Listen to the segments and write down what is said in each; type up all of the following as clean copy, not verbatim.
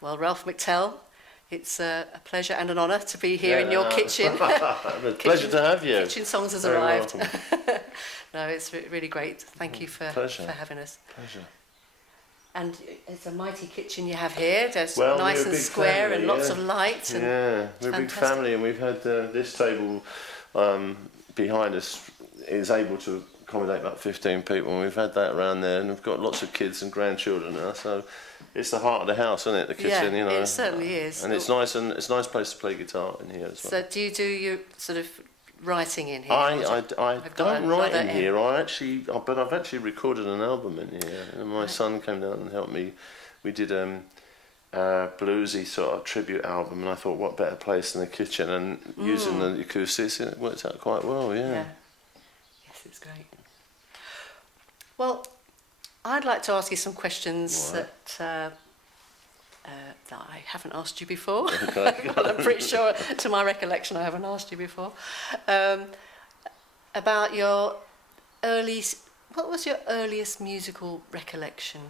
Well, Ralph McTell, it's a pleasure and an honour to be here in your kitchen. A pleasure to have you. Kitchen Songs has Very arrived. welcome. No, it's really great. Thank you for having us. Pleasure. And it's a mighty kitchen you have here. It's Well, nice we're a and big square family, and lots of light. And yeah, we're a big family, and we've had this table behind us is able to accommodate about 15 people, and we've had that around there, and we've got lots of kids and grandchildren now, so it's the heart of the house, isn't it, the kitchen, yeah, you know. It certainly is. And it's nice, and it's a nice place to play guitar in here as well. So do you do your sort of writing in here? I don't write in here, but I've actually recorded an album in here, and my son came down and helped me. We did a bluesy sort of tribute album, and I thought, what better place than the kitchen, and using the acoustics, it worked out quite well, yeah. Yes, it's great. Well, I'd like to ask you some questions that I haven't asked you before. Okay. I'm pretty sure, to my recollection, I haven't asked you before. About your what was your earliest musical recollection?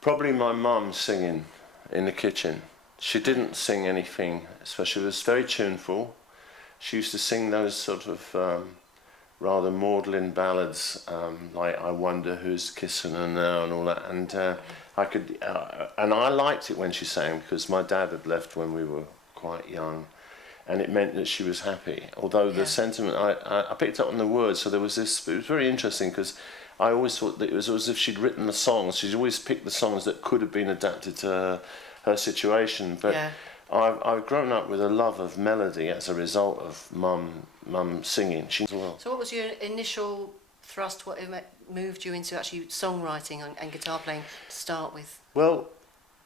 Probably my mum singing in the kitchen. She didn't sing anything, she was very tuneful. She used to sing those sort of rather maudlin ballads, like "I Wonder Who's Kissing Her Now" and all that. And and I liked it when she sang, because my dad had left when we were quite young, and it meant that she was happy. Although the sentiment, I picked up on the words, so there was this. It was very interesting, because I always thought that it was as if she'd written the songs. She'd always picked the songs that could have been adapted to her situation. But I've grown up with a love of melody as a result of mum singing. So what was your initial thrust? What moved you into actually songwriting and guitar playing to start with? Well,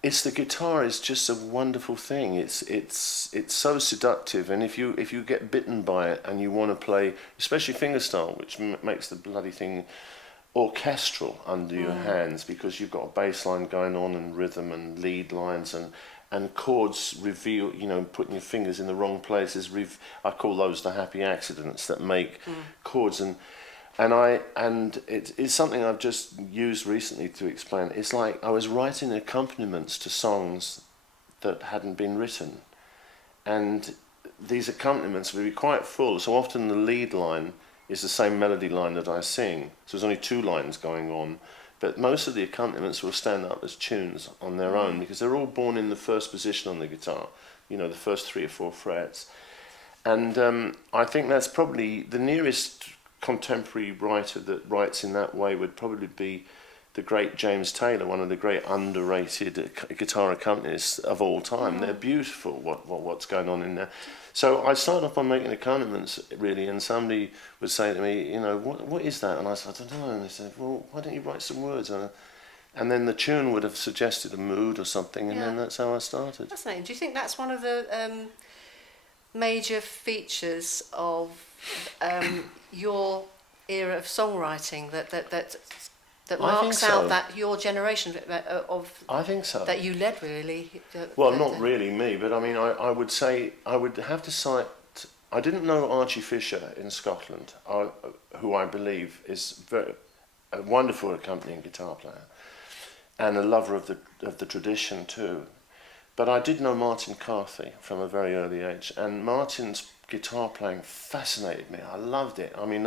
the guitar is just a wonderful thing. It's so seductive, and if you get bitten by it and you want to play, especially fingerstyle, which makes the bloody thing orchestral under your hands, because you've got a bass line going on and rhythm and lead lines and chords reveal, putting your fingers in the wrong places. I call those the happy accidents that make chords, and it's something I've just used recently to explain. It's like I was writing accompaniments to songs that hadn't been written, and these accompaniments would be quite full. So often the lead line is the same melody line that I sing. So there's only two lines going on. But most of the accompaniments will stand up as tunes on their own, because they're all born in the first position on the guitar, the first 3 or 4 frets. And I think that's probably the nearest contemporary writer that writes in that way would probably be the great James Taylor, one of the great underrated guitar accompanists of all time. They're beautiful, what's going on in there. So I started off by making accompaniments, really, and somebody would say to me, what is that? And I said, I don't know. And they said, well, why don't you write some words? And then the tune would have suggested a mood or something, and then that's how I started. Fascinating. Do you think that's one of the major features of your era of songwriting that marks out that your generation of? I think so. That you led, really. Well, not really me, but I mean, I would say I would have to cite. I didn't know Archie Fisher in Scotland, who I believe is a wonderful accompanying guitar player, and a lover of the tradition too. But I did know Martin Carthy from a very early age, and Martin's guitar playing fascinated me. I loved it. I mean,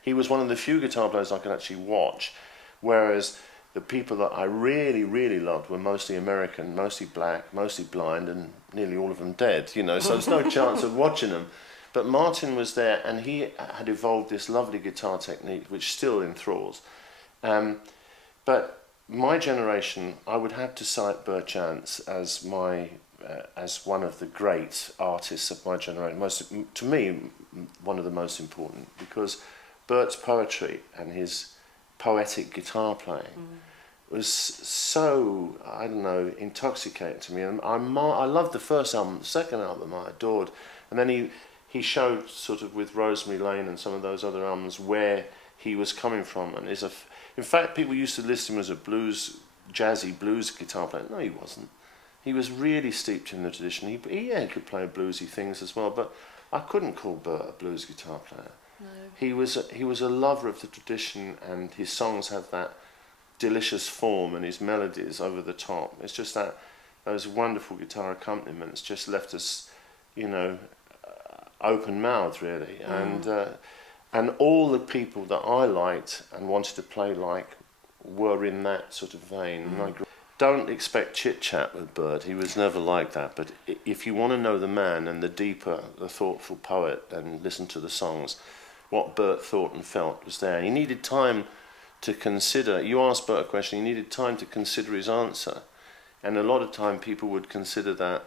he was one of the few guitar players I could actually watch. Whereas the people that I really, really loved were mostly American, mostly black, mostly blind, and nearly all of them dead, so there's no chance of watching them. But Martin was there, and he had evolved this lovely guitar technique, which still enthralls. But my generation, I would have to cite Bert Jansch as one of the great artists of my generation. To me, one of the most important, because Bert's poetry and his poetic guitar playing was so, intoxicating to me. And I loved the first album. The second album I adored. And then he showed sort of with Rosemary Lane and some of those other albums where he was coming from. And in fact, people used to list him as a jazzy blues guitar player. No, he wasn't. He was really steeped in the tradition. He could play bluesy things as well, but I couldn't call Bert a blues guitar player. No. He was a lover of the tradition, and his songs have that delicious form, and his melodies over the top. It's just that those wonderful guitar accompaniments just left us, you know, open-mouthed really. And all the people that I liked and wanted to play like were in that sort of vein. And don't expect chit-chat with Bert. He was never like that. But if you want to know the man and the deeper, the thoughtful poet, and listen to the songs, what Bert thought and felt was there. He needed time to consider. You asked Bert a question, he needed time to consider his answer. And a lot of time people would consider that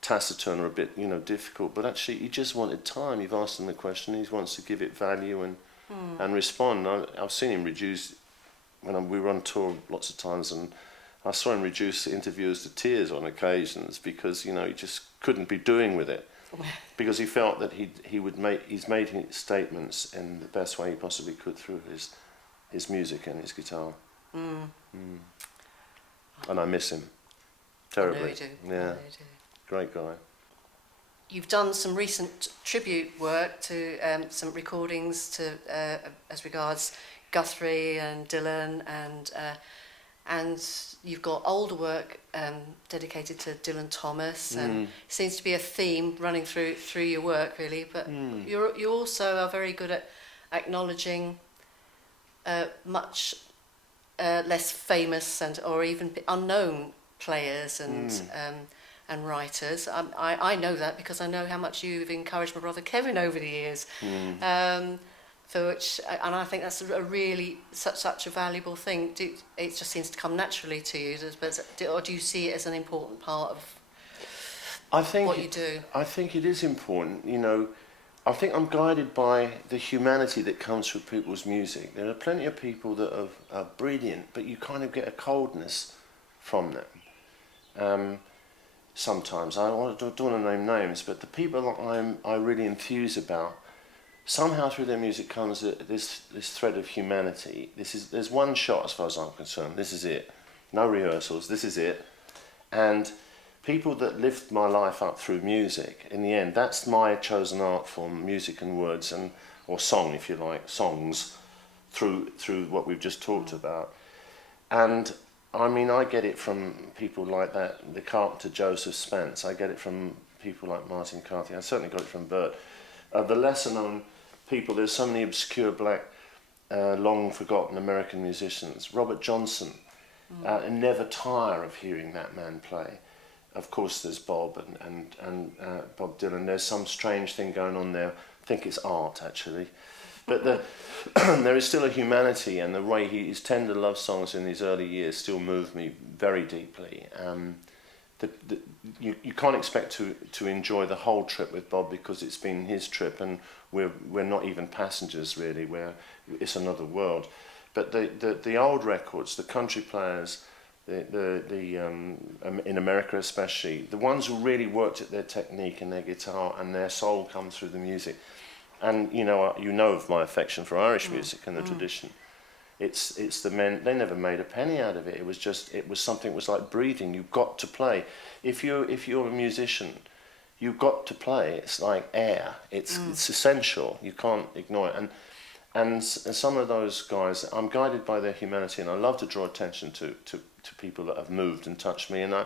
taciturn or a bit, you know, difficult. But actually he just wanted time. You've asked him the question, he wants to give it value and respond. I've seen him reduce, when we were on tour lots of times, and I saw him reduce interviews to tears on occasions because, you know, he just couldn't be doing with it. Because he felt that he's made his statements in the best way he possibly could through his music and his guitar. And I miss him terribly. I know you do. Yeah, I know you do. Great guy. You've done some recent tribute work to some recordings to as regards Guthrie and Dylan, and you've got older work dedicated to Dylan Thomas, and it seems to be a theme running through your work really. But you also are very good at acknowledging much less famous or even unknown players and writers. I know that because I know how much you've encouraged my brother Kevin over the years. For which, and I think that's a really such a valuable thing. It just seems to come naturally to you, or do you see it as an important part of what you do? I think it is important. You know, I think I'm guided by the humanity that comes from people's music. There are plenty of people that are brilliant, but you kind of get a coldness from them. Sometimes I don't want to name names, but the people that I really enthuse about, somehow through their music comes this thread of humanity. There's one shot as far as I'm concerned. This is it. No rehearsals. This is it. And people that lift my life up through music, in the end, that's my chosen art form, music and words, or song, if you like, songs, through what we've just talked about. And I mean, I get it from people like that, the Carpenter Joseph Spence. I get it from people like Martin Carthy. I certainly got it from Bert. The lesser known people, there's so many obscure black, long forgotten American musicians. Robert Johnson, never tire of hearing that man play. Of course there's Bob and Bob Dylan. There's some strange thing going on there. I think it's art actually. But there is still a humanity, and the way his tender love songs in his early years still move me very deeply. You can't expect to enjoy the whole trip with Bob because it's been his trip, and we're not even passengers really. It's another world. But the old records, the country players, in America especially, the ones who really worked at their technique and their guitar and their soul come through the music. And you know of my affection for Irish music and the tradition. It's the men. They never made a penny out of it. It was something. It was like breathing. You've got to play. If you're a musician, you've got to play. It's like air. It's essential. You can't ignore it. And some of those guys, I'm guided by their humanity, and I love to draw attention to people that have moved and touched me. And I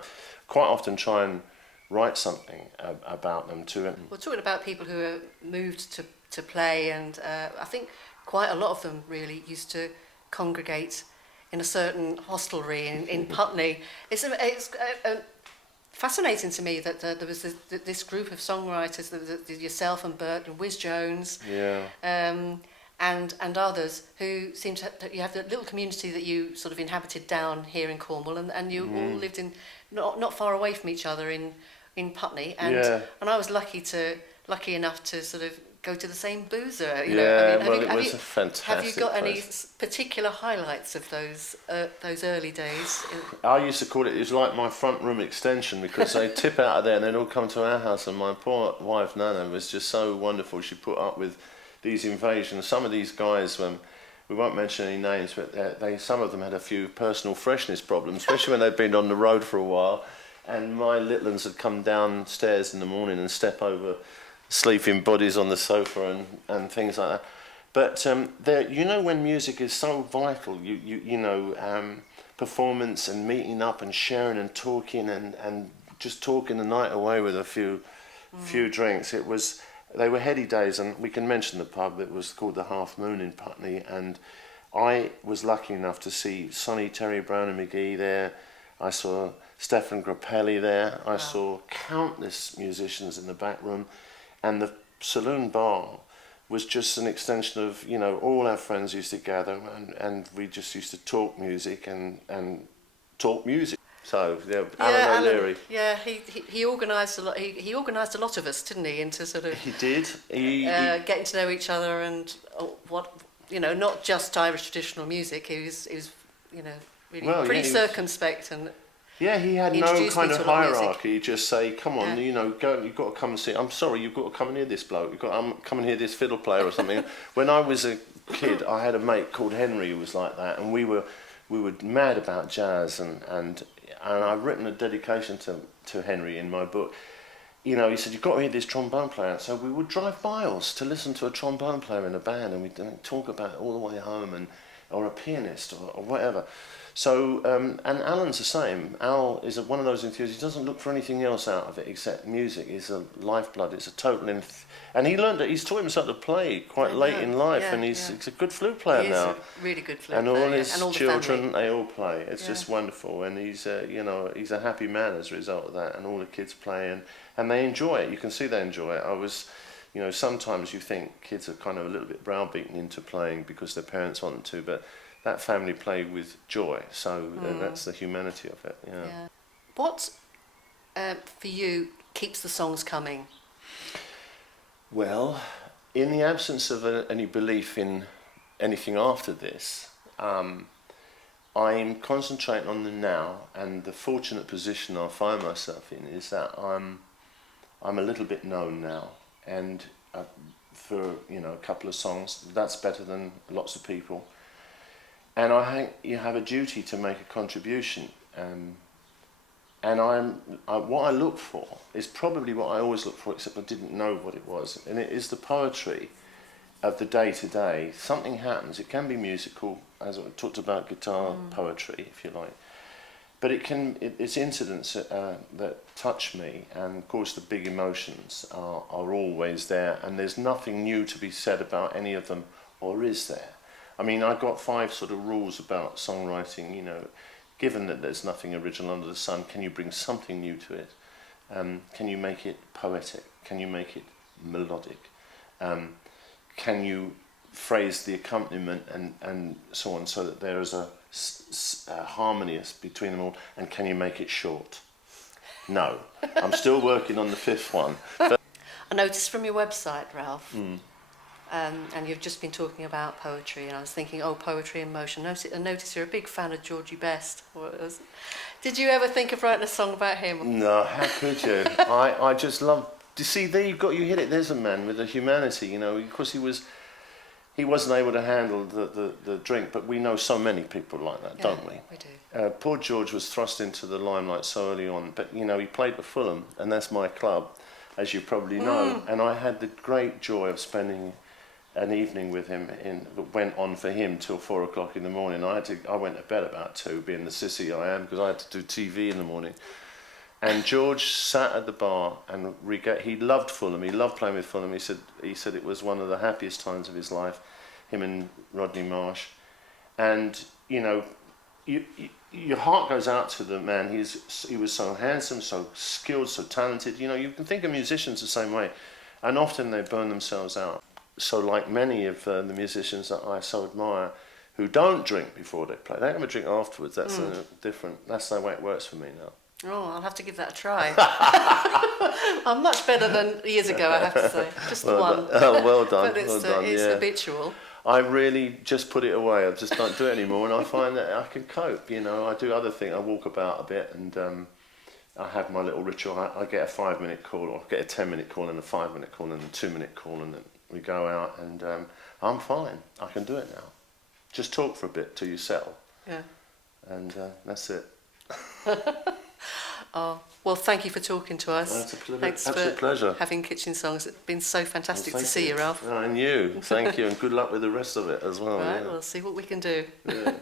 quite often try and write something about them too. We're talking about people who are moved to play, and I think quite a lot of them really used to congregate in a certain hostelry in Putney. It's fascinating to me that there was this group of songwriters, yourself and Bert and Whiz Jones, and others who seem to you have the little community that you sort of inhabited down here in Cornwall, and you all lived in not far away from each other in Putney, and I was lucky enough to sort of go to the same boozer. You know, it was a fantastic Have you got place. any particular highlights of those early days? I used to call it was like my front room extension, because they'd tip out of there and they'd all come to our house, and my poor wife Nana was just so wonderful. She put up with these invasions. Some of these guys, we won't mention any names, but some of them had a few personal freshness problems, especially when they'd been on the road for a while. And my little ones would come downstairs in the morning and step over sleeping bodies on the sofa and things like that. But when music is so vital, performance and meeting up and sharing and talking and just talking the night away with a few drinks. They were heady days, and we can mention the pub. It was called the Half Moon in Putney, and I was lucky enough to see Sonny, Terry Brown and McGee there. I saw Stefan Grappelli there. I saw countless musicians in the back room, and the saloon bar was just an extension of, all our friends used to gather, and we just used to talk music and talk music. So Alan O'Leary. Yeah, he organised a lot. He organised a lot of us, didn't he? Into sort of. He did. Getting to know each other and not just Irish traditional music. He was really pretty circumspect and. Yeah, he had no kind of hierarchy. Just say, come on, go. You've got to come and see. I'm sorry, you've got to come and hear this bloke. You've got to come and hear this fiddle player or something. When I was a kid, I had a mate called Henry who was like that, and we were mad about jazz, and I've written a dedication to Henry in my book. He said, you've got to hear this trombone player. So we would drive miles to listen to a trombone player in a band, and we'd talk about it all the way home, or a pianist or whatever. So, and Alan's the same. Al is one of those enthusiasts. He doesn't look for anything else out of it except music. It's a lifeblood. It's a total. And he learned that he's taught himself to play quite late in life, and he's a good flute player now. He's a really good flute player. And all his children, they all play. It's just wonderful. And he's a happy man as a result of that. And all the kids play, and they enjoy it. You can see they enjoy it. Sometimes you think kids are kind of a little bit browbeaten into playing because their parents want them to, but that family play with joy, so that's the humanity of it. Yeah. What, for you, keeps the songs coming? Well, in the absence of any belief in anything after this, I'm concentrating on the now, and the fortunate position I find myself in is that I'm a little bit known now, and for a couple of songs, that's better than lots of people. And I think you have a duty to make a contribution, and what I look for is probably what I always look for, except I didn't know what it was, and it is the poetry of the day to day. Something happens. It can be musical, as I talked about guitar poetry, if you like, but it's incidents that touch me, and of course the big emotions are always there, and there's nothing new to be said about any of them, or is there? I mean, I got 5 sort of rules about songwriting, given that there's nothing original under the sun, can you bring something new to it? Can you make it poetic? Can you make it melodic? Can you phrase the accompaniment and so on so that there is a harmonious between them all? And can you make it short? No. I'm still working on the 5th one. But I noticed from your website, Ralph, and you've just been talking about poetry, and I was thinking, poetry in motion. I notice you're a big fan of Georgie Best. Did you ever think of writing a song about him? No, how could you? I just love. You see, there you hit it. There's a man with a humanity. Of course he wasn't able to handle the drink, but we know so many people like that, don't we? We do. Poor George was thrust into the limelight so early on, but he played for Fulham, and that's my club, as you probably know. And I had the great joy of spending an evening with him that went on for him till 4 o'clock in the morning. I went to bed about 2, being the sissy I am, because I had to do TV in the morning. And George sat at the bar, and he loved Fulham. He loved playing with Fulham. He said it was one of the happiest times of his life, him and Rodney Marsh. And your heart goes out to the man. He was so handsome, so skilled, so talented. You can think of musicians the same way, and often they burn themselves out. So like many of the musicians that I so admire, who don't drink before they play, they have a drink afterwards. That's that's the way it works for me now. Oh, I'll have to give that a try. I'm much better than years ago, I have to say. Just the one. Well done. But it's habitual. I really just put it away. I just don't do it anymore, and I find that I can cope. I do other things. I walk about a bit, and I have my little ritual. I get a 5-minute call, or I get a 10-minute call, and a 5-minute call, and a 2-minute call, and then we go out, and I'm fine. I can do it now. Just talk for a bit till you settle. Yeah. And that's it. Well, thank you for talking to us. Well, it's Thanks absolute for pleasure. having Kitchen Songs. It's been so fantastic to see you, Ralph. And you. Thank you, and good luck with the rest of it as well. Right, we'll see what we can do. Yeah.